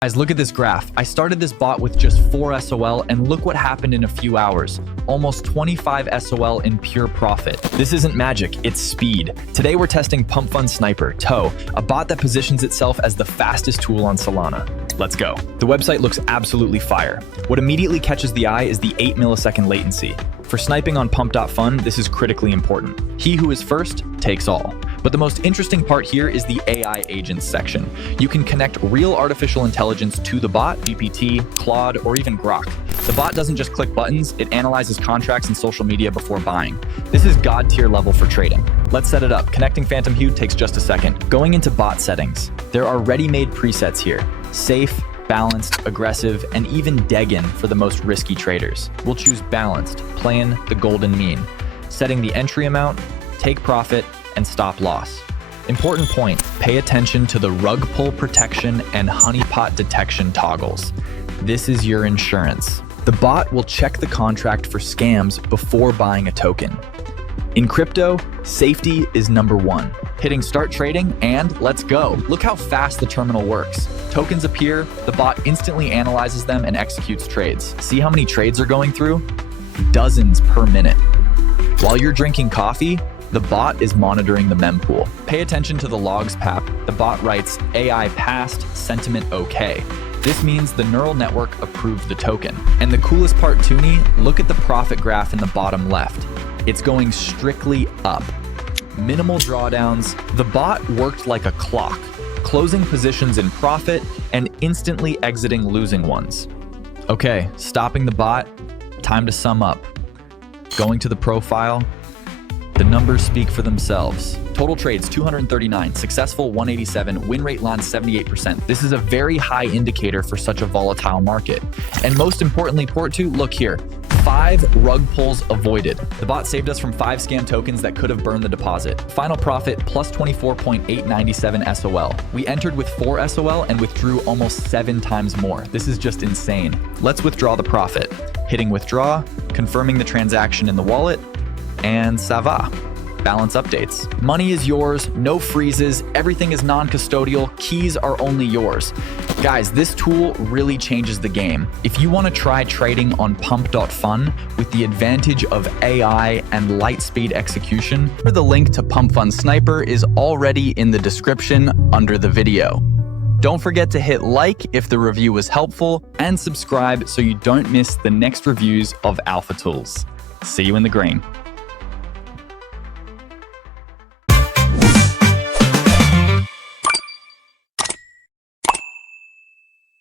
Guys, look at this graph. I started this bot with just 4 SOL and look what happened in a few hours. Almost 25 SOL in pure profit. This isn't magic, it's speed. Today we're testing Pump Fund Sniper, TOE, a bot that positions itself as the fastest tool on Solana. Let's go. The website looks absolutely fire. What immediately catches the eye is the 8 millisecond latency. For sniping on Pump.Fund, this is critically important. He who is first takes all. But the most interesting part here is the AI agents section. You can connect real artificial intelligence to the bot, GPT, Claude, or even Grok. The bot doesn't just click buttons, it analyzes contracts and social media before buying. This is God tier level for trading. Let's set it up. Connecting Phantom Hue takes just a second. Going into bot settings, there are ready-made presets here. Safe, balanced, aggressive, and even Degen for the most risky traders. We'll choose balanced, playing the golden mean. Setting the entry amount, take profit, and stop loss. Important point, pay attention to the rug pull protection and honeypot detection toggles. This is your insurance. The bot will check the contract for scams before buying a token. In crypto, safety is number one. Hitting start trading and let's go. Look how fast the terminal works. Tokens appear, the bot instantly analyzes them and executes trades. See how many trades are going through? Dozens per minute. While you're drinking coffee, the bot is monitoring the mempool. Pay attention to the logs pap. The bot writes AI passed, sentiment okay. This means the neural network approved the token. And the coolest part, Toonie, look at the profit graph in the bottom left. It's going strictly up. Minimal drawdowns. The bot worked like a clock, closing positions in profit and instantly exiting losing ones. Okay, stopping the bot, time to sum up. Going to the profile, the numbers speak for themselves. Total trades, 239, successful 187, win rate lands 78%. This is a very high indicator for such a volatile market. And most importantly, port 2, look here, 5 rug pulls avoided. The bot saved us from 5 scam tokens that could have burned the deposit. Final profit, plus 24.897 SOL. We entered with 4 SOL and withdrew almost 7 times more. This is just insane. Let's withdraw the profit. Hitting withdraw, confirming the transaction in the wallet, and ça va. Balance updates. Money is yours, no freezes, everything is non-custodial, keys are only yours. Guys, this tool really changes the game. If you want to try trading on Pump.Fund with the advantage of AI and light speed execution, the link to Pump Fund Sniper is already in the description under the video. Don't forget to hit like if the review was helpful and subscribe so you don't miss the next reviews of Alpha Tools. See you in the green.